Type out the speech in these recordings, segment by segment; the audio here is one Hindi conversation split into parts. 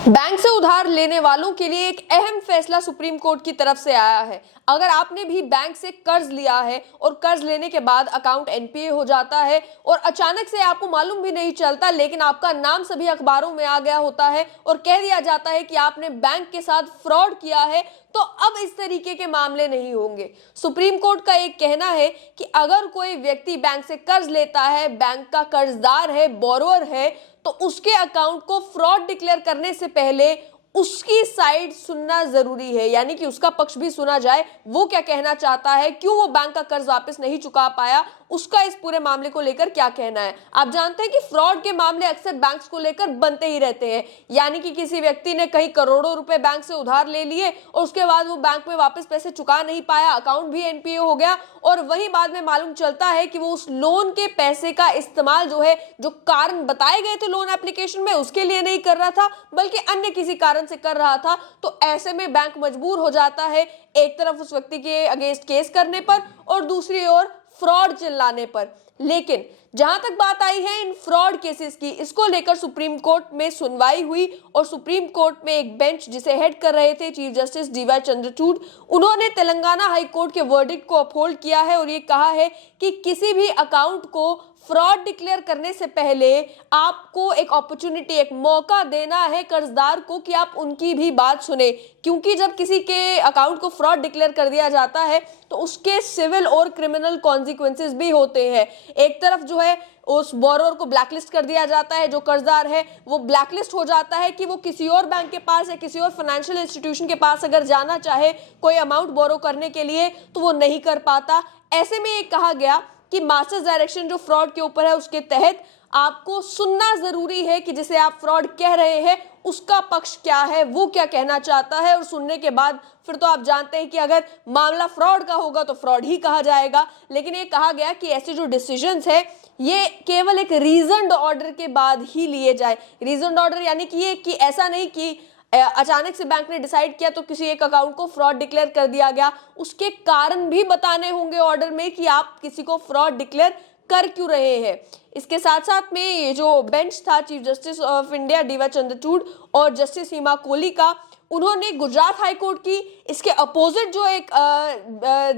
बैंक से उधार लेने वालों के लिए एक अहम फैसला सुप्रीम कोर्ट की तरफ से आया है। अगर आपने भी बैंक से कर्ज लिया है और कर्ज लेने के बाद अकाउंट एनपीए हो जाता है और अचानक से आपको मालूम भी नहीं चलता, लेकिन आपका नाम सभी अखबारों में आ गया होता है और कह दिया जाता है कि आपने बैंक के साथ फ्रॉड किया है, तो अब इस तरीके के मामले नहीं होंगे। सुप्रीम कोर्ट का एक कहना है कि अगर कोई व्यक्ति बैंक से कर्ज लेता है, बैंक का कर्जदार है, बोरोअर है, तो उसके अकाउंट को फ्रॉड डिक्लेयर करने से पहले उसकी साइड सुनना जरूरी है, यानी कि उसका पक्ष भी सुना जाए। वो क्या कहना चाहता है, क्यों वो बैंक का कर्ज वापस नहीं चुका पाया, उसका इस पूरे मामले को लेकर क्या कहना है। आप जानते हैं कि फ्रॉड के मामले अक्सर बैंक्स को लेकर बनते ही रहते हैं, यानी कि किसी व्यक्ति ने कई करोड़ों रुपए बैंक से उधार ले लिए और उसके बाद वो बैंक में वापस पैसे चुका नहीं पाया, अकाउंट भी एनपीए हो गया और वही बाद में मालूम चलता है कि वो उस लोन के पैसे का इस्तेमाल जो है, जो कारण बताए गए थे लोन एप्लीकेशन में, उसके लिए नहीं कर रहा था बल्कि अन्य किसी कारण से कर रहा था। तो ऐसे में बैंक मजबूर हो जाता है एक तरफ उस व्यक्ति के अगेंस्ट केस करने पर और दूसरी ओर फ्रॉड चिल्लाने पर। लेकिन जहां तक बात आई है इन फ्रॉड केसेस की, इसको लेकर सुप्रीम कोर्ट में सुनवाई हुई और सुप्रीम कोर्ट में एक बेंच जिसे हेड कर रहे थे चीफ जस्टिस डीवाई चंद्रचूड़, उन्होंने तेलंगाना हाई कोर्ट के वर्डिक्ट को अपहोल्ड किया है और ये कहा है कि किसी भी अकाउंट को फ्रॉड डिक्लेयर करने से पहले आपको एक अपॉर्चुनिटी, एक मौका देना है कर्जदार को कि आप उनकी भी बात सुने, क्योंकि जब किसी के अकाउंट को फ्रॉड डिक्लेयर कर दिया जाता है तो उसके सिविल और क्रिमिनल कॉन्सिक्वेंसेस भी होते हैं। एक तरफ जो है उस बोरोअर को ब्लैकलिस्ट कर दिया जाता है, जो कर्जदार है वो ब्लैकलिस्ट हो जाता है कि वो किसी और बैंक के पास या किसी और फाइनेंशियल इंस्टीट्यूशन के पास अगर जाना चाहे कोई अमाउंट बोरो करने के लिए तो वो नहीं कर पाता। ऐसे में ये कहा गया कि मास्टर्स डायरेक्शन जो फ्रॉड के ऊपर है उसके तहत आपको सुनना जरूरी है कि जिसे आप फ्रॉड कह रहे हैं उसका पक्ष क्या है, वो क्या कहना चाहता है, और सुनने के बाद फिर तो आप जानते हैं कि अगर मामला फ्रॉड का होगा तो फ्रॉड ही कहा जाएगा। लेकिन ये कहा गया कि ऐसे जो डिसीजंस है ये केवल एक रीजन्ड ऑर्डर के बाद ही लिए जाए। रीजन्ड ऑर्डर यानी कि ये कि ऐसा नहीं कि अचानक से बैंक ने डिसाइड किया तो किसी एक अकाउंट को फ्रॉड डिक्लेयर कर दिया गया, उसके कारण भी बताने होंगे ऑर्डर में कि आप किसी को फ्रॉड डिक्लेयर कर क्यों रहे हैं। इसके साथ साथ में ये जो बेंच था chief justice of India DY Chandrachud और जस्टिस हिमा कोहली का, उन्होंने गुजरात हाई कोर्ट की इसके अपोजिट जो एक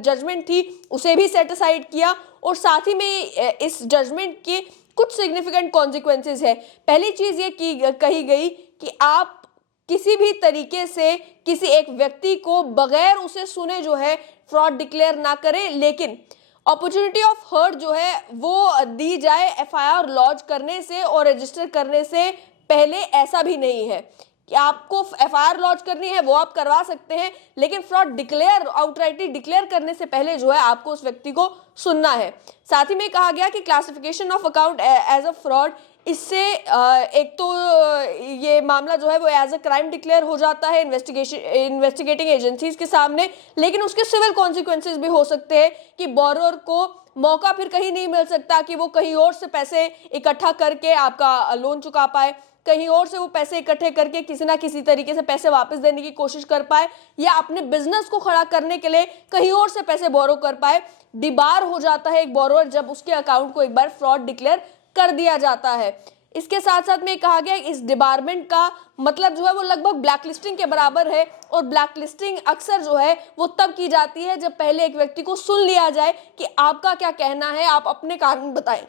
जजमेंट थी उसे भी सेट असाइड किया और साथ ही में इस जजमेंट के कुछ सिग्निफिकेंट कॉन्सिक्वेंसेस है। पहली चीज ये कही गई कि आप किसी भी तरीके से किसी एक व्यक्ति को बगैर उसे सुने जो है फ्रॉड डिक्लेयर ना करें, लेकिन अपॉर्चुनिटी ऑफ हर्ट जो है वो दी जाए एफआईआर लॉन्च करने से और रजिस्टर करने से पहले। ऐसा भी नहीं है कि आपको एफआईआर लॉन्च करनी है वो आप करवा सकते हैं, लेकिन फ्रॉड डिक्लेयर आउटराइटली डिक्लेयर करने से पहले जो है आपको उस व्यक्ति को सुनना है। साथ ही में कहा गया कि classification of account as a fraud, इससे एक तो ये मामला जो है वो एज अ क्राइम डिक्लेयर हो जाता है इन्वेस्टिगेटिंग एजेंसीज के सामने, लेकिन उसके सिविल कॉन्सिक्वेंसेस भी हो सकते हैं कि बोरोअर को मौका फिर कहीं नहीं मिल सकता कि वो कहीं और से पैसे इकट्ठा करके आपका लोन चुका पाए, कहीं और से वो पैसे इकट्ठे करके किसी ना किसी तरीके से पैसे वापस देने की कोशिश कर पाए या अपने बिजनेस को खड़ा करने के लिए कहीं और से पैसे बोरो कर पाए। डिबार हो जाता है एक बोरोअर जब उसके अकाउंट को एक बार फ्रॉड डिक्लेयर कर दिया जाता है। इसके साथ साथ में कहा गया इस डिबारमेंट का मतलब जो है वो लगभग ब्लैकलिस्टिंग के बराबर है और ब्लैकलिस्टिंग अक्सर जो है वो तब की जाती है जब पहले एक व्यक्ति को सुन लिया जाए कि आपका क्या कहना है, आप अपने कारण बताएं।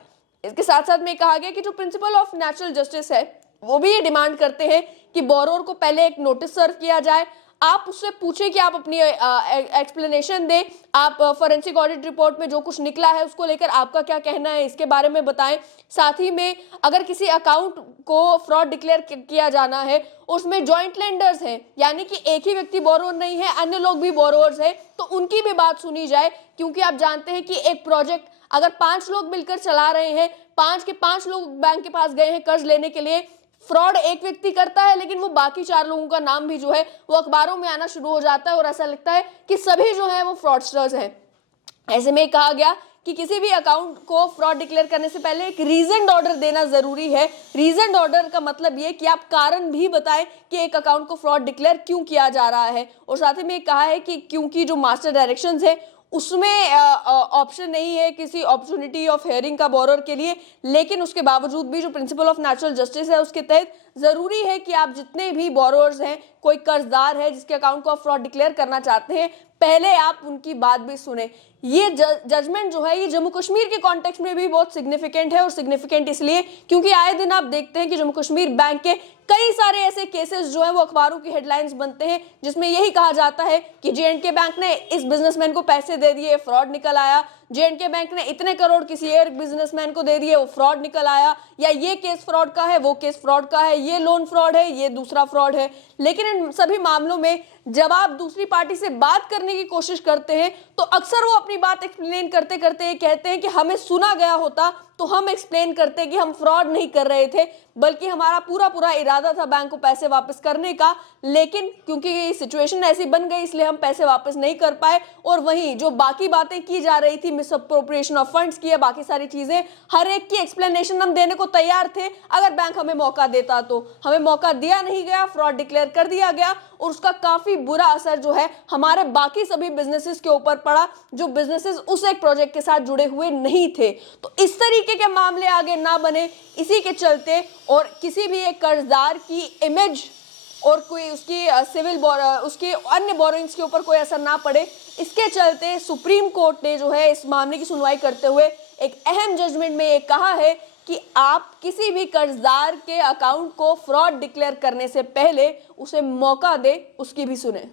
इसके साथ साथ में कहा गया कि जो प्रिंसिपल ऑफ नेचुरल जस्टिस है वो भी ये डिमांड करते हैं कि बोरोअर को पहले एक नोटिस सर्व किया जाए, आप उससे पूछें कि आप अपनी एक्सप्लेनेशन दें, आप फॉरेंसिक ऑडिट रिपोर्ट में जो कुछ निकला है उसको लेकर आपका क्या कहना है इसके बारे में बताएं। साथ ही में अगर किसी अकाउंट को फ्रॉड डिक्लेयर किया जाना है उसमें जॉइंट लेंडर्स हैं, यानी कि एक ही व्यक्ति बोरोअर नहीं है, अन्य लोग भी बोरोअर्स हैं, तो उनकी भी बात सुनी जाए। क्योंकि आप जानते हैं कि एक प्रोजेक्ट अगर 5 लोग मिलकर चला रहे हैं, 5 के 5 लोग बैंक के पास गए हैं कर्ज लेने के लिए, फ्रॉड एक व्यक्ति करता है लेकिन वो बाकी 4 लोगों का नाम भी जो है वो अखबारों में आना शुरू हो जाता है और ऐसा लगता है कि सभी जो है वो फ्रॉडस्टर्स हैं। ऐसे में कहा गया कि किसी भी अकाउंट को फ्रॉड डिक्लेयर करने से पहले एक रीजन्ड ऑर्डर देना जरूरी है। रीजन्ड ऑर्डर का मतलब ये कि आप कारण भी बताएं कि एक अकाउंट को फ्रॉड डिक्लेयर क्यों किया जा रहा है। और साथ ही में कहा है कि क्योंकि जो मास्टर डायरेक्शंस है उसमें ऑप्शन नहीं है किसी अपॉर्चुनिटी ऑफ हेयरिंग का बोरर के लिए, लेकिन उसके बावजूद भी जो प्रिंसिपल ऑफ नेचुरल जस्टिस है उसके तहत जरूरी है कि आप जितने भी बोरोअर्स हैं, कोई कर्जदार है जिसके अकाउंट को आप फ्रॉड डिक्लेयर करना चाहते हैं, पहले आप उनकी बात भी सुने। ये जजमेंट जो है ये जम्मू कश्मीर के कॉन्टेक्स्ट में भी बहुत सिग्निफिकेंट है, और सिग्निफिकेंट इसलिए क्योंकि आए दिन आप देखते हैं कि जम्मू कश्मीर बैंक के कई सारे ऐसे केसेस जो है वो अखबारों की हेडलाइंस बनते हैं जिसमें यही कहा जाता है कि J&K बैंक ने इस बिजनेसमैन को पैसे दे दिए, फ्रॉड निकल आया, J&K बैंक ने इतने करोड़ किसी और बिजनेसमैन को दे दिए, वो फ्रॉड निकल आया, या ये केस फ्रॉड का है, वो केस फ्रॉड का है, ये लोन फ्रॉड है, ये दूसरा फ्रॉड है। लेकिन इन सभी मामलों में जब आप दूसरी पार्टी से बात करने की कोशिश करते हैं तो अक्सर वो अपनी बात एक्सप्लेन करते करते ये कहते हैं कि हमें सुना गया होता तो हम एक्सप्लेन करते कि हम फ्रॉड नहीं कर रहे थे, बल्कि हमारा पूरा इरादा था बैंक को पैसे वापस करने का, लेकिन क्योंकि सिचुएशन ऐसी बन गई इसलिए हम पैसे वापस नहीं कर पाए। और वहीं जो बाकी बातें की जा रही थी, मिसअप्रोप्रिएशन ऑफ फंड्स की है, बाकी सारी चीजें, हर एक की एक्सप्लेनेशन हम देने को तैयार थे अगर बैंक हमें मौका देता। तो हमें मौका दिया नहीं गया, फ्रॉड डिक्लेयर कर दिया गया, और उसका काफी बुरा असर जो है हमारे बाकी सभी बिजनेसेस के ऊपर पड़ा जो बिजनेसेस उस एक प्रोजेक्ट के साथ जुड़े हुए नहीं थे। तो इस तरीके के मामले आगे ना बने, इसी के चलते, और किसी भी एक कर्जदार की इमेज और कोई उसकी उसकी अन्य बोरोइंग्स के ऊपर कोई असर ना पड़े, इसके चलते सुप्रीम कोर्ट ने जो है इस मामले की सुनवाई करते हुए एक अहम जजमेंट में ये कहा है कि आप किसी भी कर्जदार के अकाउंट को फ्रॉड डिक्लेयर करने से पहले उसे मौका दें, उसकी भी सुने।